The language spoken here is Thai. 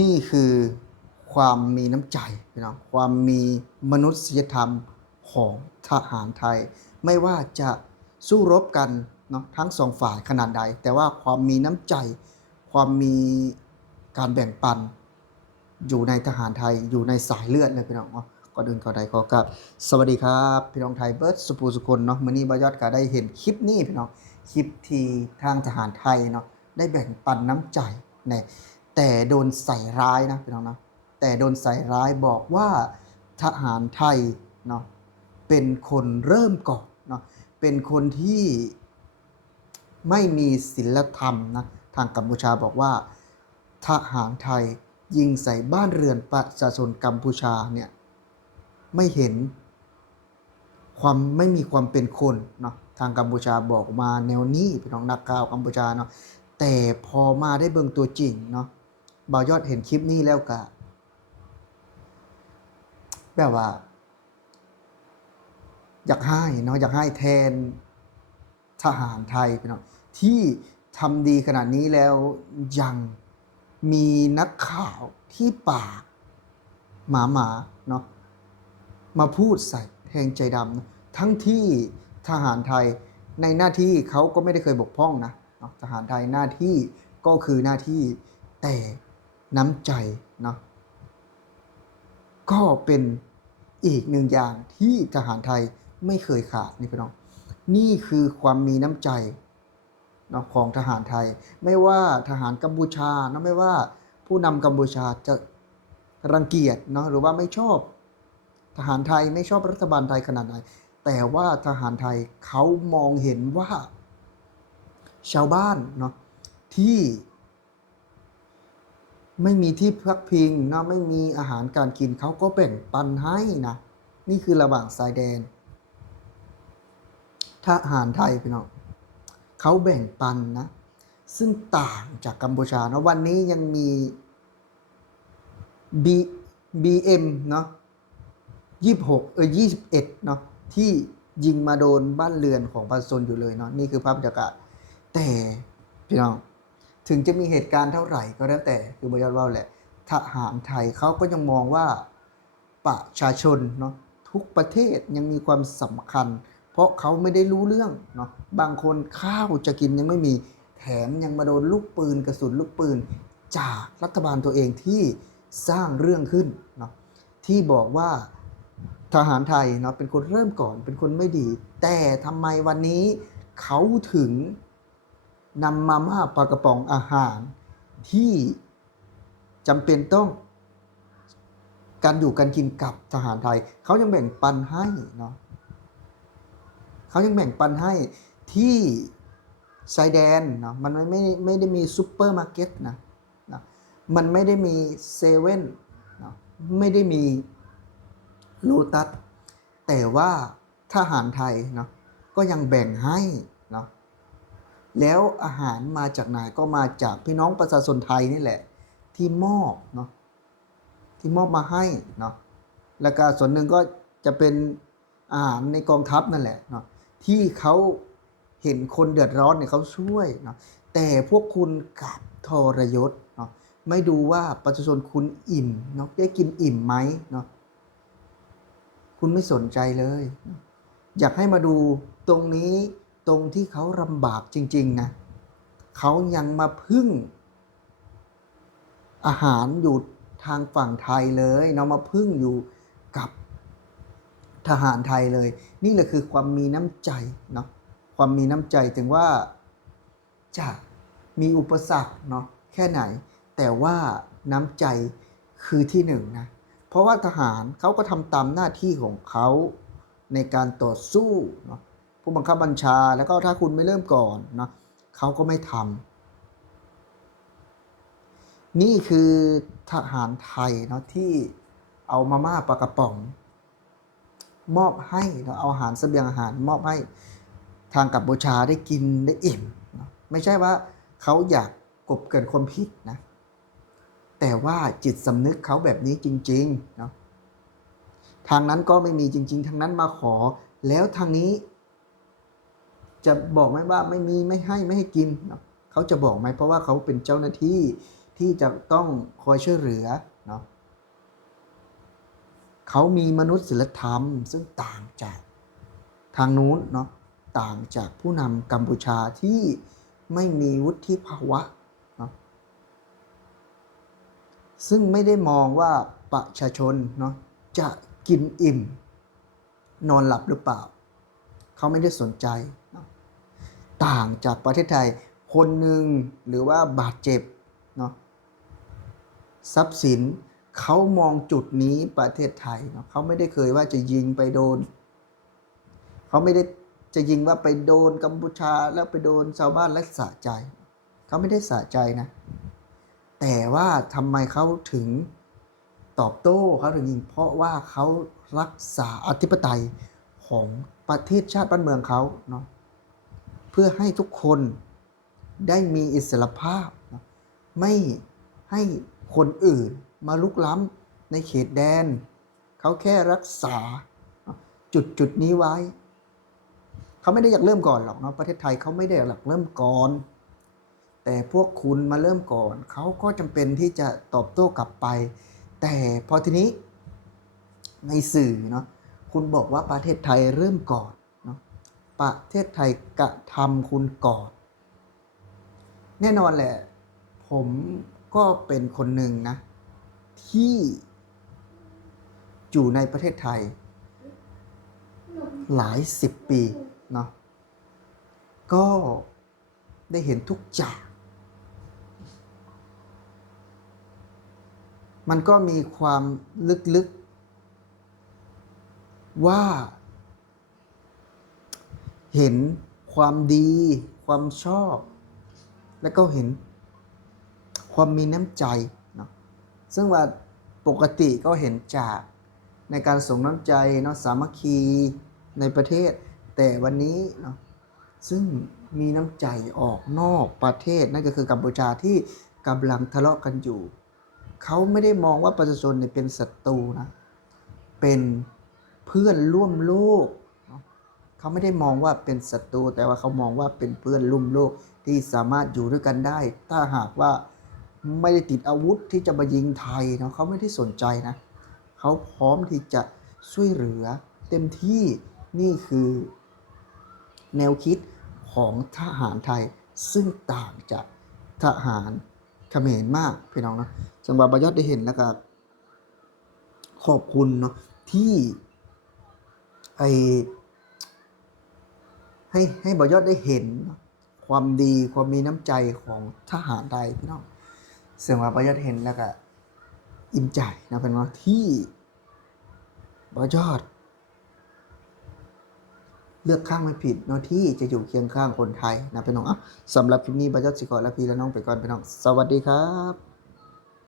นี่คือความมีน้ำใจพี่น้องความมีมนุษยธรรมของทหารไทย ไม่ว่าจะสู้รบกันเนาะทั้งสองฝ่ายขนาดใด แต่ว่าความมีน้ำใจ ความมีการแบ่งปัน อยู่ในทหารไทยอยู่ในสายเลือดเลยพี่น้องเนาะก่อนอื่นก่อนใดขอกราบสวัสดีครับ พี่น้องไทยเบิร์ดสุภูสุคนเนาะมื่อนี้บายอดก็ได้เห็นคลิปนี้พี่น้องคลิปที่ทางทหารไทยเนาะได้แบ่งปันน้ำใจเนี่ย แต่โดนใส่ร้ายนะพี่น้องนะแต่โดนใส่ร้ายบอกว่าทหารไทยเนาะเป็นคนเริ่มก่อนเนาะเป็นคนที่ไม่มีศีลธรรมนะทางกัมพูชาบอกว่าทหารไทยยิงใส่บ้านเรือนประชาชนกัมพูชาเนี่ยไม่เห็นความไม่มีความเป็นคนเนาะทางกัมพูชาบอกมาแนวนี้พี่น้องนักข่าวกัมพูชาเนาะแต่พอมาได้เบิ่งตัวจริงเนาะ บ่าวยอดเห็นคลิปนี้แล้วกะแบบว่า อยากให้เนาะอยากให้แทนทหารไทยพี่น้องที่ทำดีขนาดนี้แล้วยังมีนักข่าวที่ปากหมาหมาเนาะมาพูดใส่แทงใจดำนะทั้งที่ทหารไทยในหน้าที่เขาก็ไม่ได้เคยบกพร่องนะทหารไทยหน้าที่ก็คือหน้าที่แต่ น้ำใจเนาะก็เป็นอีกหนึ่งอย่างที่ทหารไทยไม่เคยขาดนี่พี่น้องนี่คือความมีน้ำใจเนาะของทหารไทย ไม่ว่าทหารกัมพูชาเนาะไม่ว่าผู้นำกัมพูชาจะรังเกียจเนาะหรือว่าไม่ชอบทหารไทยไม่ชอบรัฐบาลไทยขนาดไหน แต่ว่าทหารไทยเขามองเห็นว่า ชาวบ้านเนาะที่ ไม่มีที่พักพิงเนาะไม่มีอาหารการกินเขาก็แบ่งปันให้นะ นี่คือระหว่างชายแดนทหารไทยพี่น้องเขาแบ่งปันนะ ซึ่งต่างจากกัมพูชาเนาะวันนี้ยังมี B BM เนาะยี่หกเออยี่สิบเอ็ดเนาะที่ยิงมาโดนบ้านเรือนของประชาชนอยู่เลยเนาะนี่คือภาพบรรยากาศแต่พี่น้อง ถึงจะมีเหตุการณ์เท่าไหร่ก็แล้วแต่คือบอยอดว่าแหละ ทหารไทยเขาก็ยังมองว่าประชาชนเนาะทุกประเทศยังมีความสำคัญ เพราะเขาไม่ได้รู้เรื่องเนาะบางคนข้าวจะกินยังไม่มีแถมยังมาโดนลูกปืนกระสุนลูกปืน จากรัฐบาลตัวเองที่สร้างเรื่องขึ้นเนาะที่บอกว่าทหารไทยเนาะเป็นคนเริ่มก่อนเป็นคนไม่ดี แต่ทำไมวันนี้เขาถึง นำมาม่าปลากระป๋องอาหารที่จำเป็นต้องการอยู่การกินกับทหารไทย เขายังแบ่งปันให้เนาะเขายังแบ่งปันให้ที่ชายแดนเนาะมันไม่ไม่ไม่ได้มีซูเปอร์มาร์เก็ตนะนะมันไม่ได้มีเซเว่นเนาะไม่ได้มีโลตัสแต่ว่าทหารไทยเนาะก็ยังแบ่งให้ แล้วอาหารมาจากไหนก็มาจากพี่น้องประชาชนไทยนี่แหละ ที่มอบเนาะที่มอบมาให้เนาะแล้วก็ส่วนหนึ่งก็จะเป็นอาหารในกองทัพนั่นแหละเนาะที่เขาเห็นคนเดือดร้อนเนี่ยเขาช่วยเนาะแต่พวกคุณกลับทรยศเนาะไม่ดูว่าประชาชนคุณอิ่มเนาะได้กินอิ่มไหมเนาะคุณไม่สนใจเลย อยากให้มาดูตรงนี้ ตรงที่เขาลำบากจริงๆนะเขายังมาพึ่ง อาหารอยู่ทางฝั่งไทยเลยเนาะมาพึ่งอยู่กับทหารไทยเลย นี่แหละคือความมีน้ำใจเนาะความมีน้ำใจถึงว่าจะมีอุปสรรคเนาะแค่ไหน แต่ว่าน้ำใจคือที่หนึ่งนะเพราะว่าทหารเขาก็ทำตามหน้าที่ของเขาในการต่อสู้เนาะ ผู้บังคับบัญชา แล้วก็ถ้าคุณไม่เริ่มก่อนนะเขาก็ไม่ทำนี่คือทหารไทยเนาะที่เอามาม่าปลากระป๋อง มอบให้เนาะเอาอาหารเสบียงอาหาร มอบให้ทางกัมพูชาได้กินได้อิ่มนะไม่ใช่ว่าเขาอยากกบเกินคนผิดนะ แต่ว่าจิตสำนึกเขาแบบนี้จริงๆเนาะทางนั้นก็ไม่มีจริง ๆ ทางนั้นมาขอ แล้วทางนี้ จะบอกไหมว่าไม่มีไม่ให้ไม่ให้กิน เขาจะบอกไหมเพราะว่าเขาเป็นเจ้าหน้าที่ที่จะต้องคอยช่วยเหลือเนาะเขามีมนุษยศีลธรรม ซึ่งต่างจากทางนู้นเนาะต่างจากผู้นำกัมพูชาที่ไม่มีวุฒิภาวะเนาะซึ่งไม่ได้มองว่าประชาชนเนาะจะกินอิ่ม นอนหลับหรือเปล่า เขาไม่ได้สนใจ ต่างจากประเทศไทย คนหนึ่งหรือว่าบาดเจ็บเนาะทรัพย์สินเขามองจุดนี้ประเทศไทยเนาะเขาไม่ได้เคยว่าจะยิงไปโดน เขาไม่ได้จะยิงว่าไปโดนกัมพูชาแล้วไปโดนชาวบ้านและสะใจ เขาไม่ได้สะใจนะ แต่ว่าทำไมเขาถึงตอบโต้เขาถึงยิง เพราะว่าเขารักษาอธิปไตยของประเทศชาติบ้านเมืองเขาเนาะ เพื่อให้ทุกคนได้มีอิสรภาพ ไม่ให้คนอื่นมาลุกล้ำในเขตแดน เขาแค่รักษาจุดจุดนี้ไว้ เขาไม่ได้อยากเริ่มก่อนหรอกเนาะประเทศไทยเขาไม่ได้อยากเริ่มก่อน แต่พวกคุณมาเริ่มก่อน เขาก็จำเป็นที่จะตอบโต้กลับไป แต่พอทีนี้ในสื่อเนาะคุณบอกว่าประเทศไทยเริ่มก่อน ประเทศไทยกระทำคุณก่อนแน่นอนแหละ ผมก็เป็นคนหนึ่งนะ ที่อยู่ในประเทศไทย หลายสิบปีเนาะก็ได้เห็นทุกอย่างมันก็มีความลึกๆ ว่า เห็นความดี ความชอบ แล้วก็เห็นความมีน้ำใจเนาะซึ่งว่าปกติก็เห็นจากในการส่งน้ำใจเนาะสามัคคีในประเทศ แต่วันนี้เนาะซึ่งมีน้ำใจออกนอกประเทศนั่นก็คือกัมพูชาที่กำลังทะเลาะกันอยู่ เขาไม่ได้มองว่าประชาชนเนี่ยเป็นศัตรูนะ เป็นเพื่อนร่วมโลก เขาไม่ได้มองว่าเป็นศัตรูแต่ว่าเขามองว่าเป็นเพื่อนร่วมโลกที่สามารถอยู่ด้วยกันได้ ถ้าหากว่าไม่ได้ติดอาวุธที่จะมายิงไทยเนาะเขาไม่ได้สนใจนะเขาพร้อมที่จะช่วยเหลือเต็มที่นี่คือแนวคิดของทหารไทยซึ่งต่างจากทหารเขมรมากพี่น้องเนาะจังหวะบยอดได้เห็นแล้วก็ขอบคุณเนาะที่ไอ ให้ให้บยอดได้เห็นความดีความมีน้ำใจของทหารไทยพี่น้องเสียงว่าบอยอดเห็นแล้วก็อิ่มใจนะเป็นว่าที่บอยอด เลือกข้างไม่ผิดเนาะที่จะอยู่เคียงข้างคนไทยนะพี่น้องอะสำหรับคลิปนี้บรรยอดสิกรและพี่และน้องไปก่อนพี่น้อง สวัสดีครับ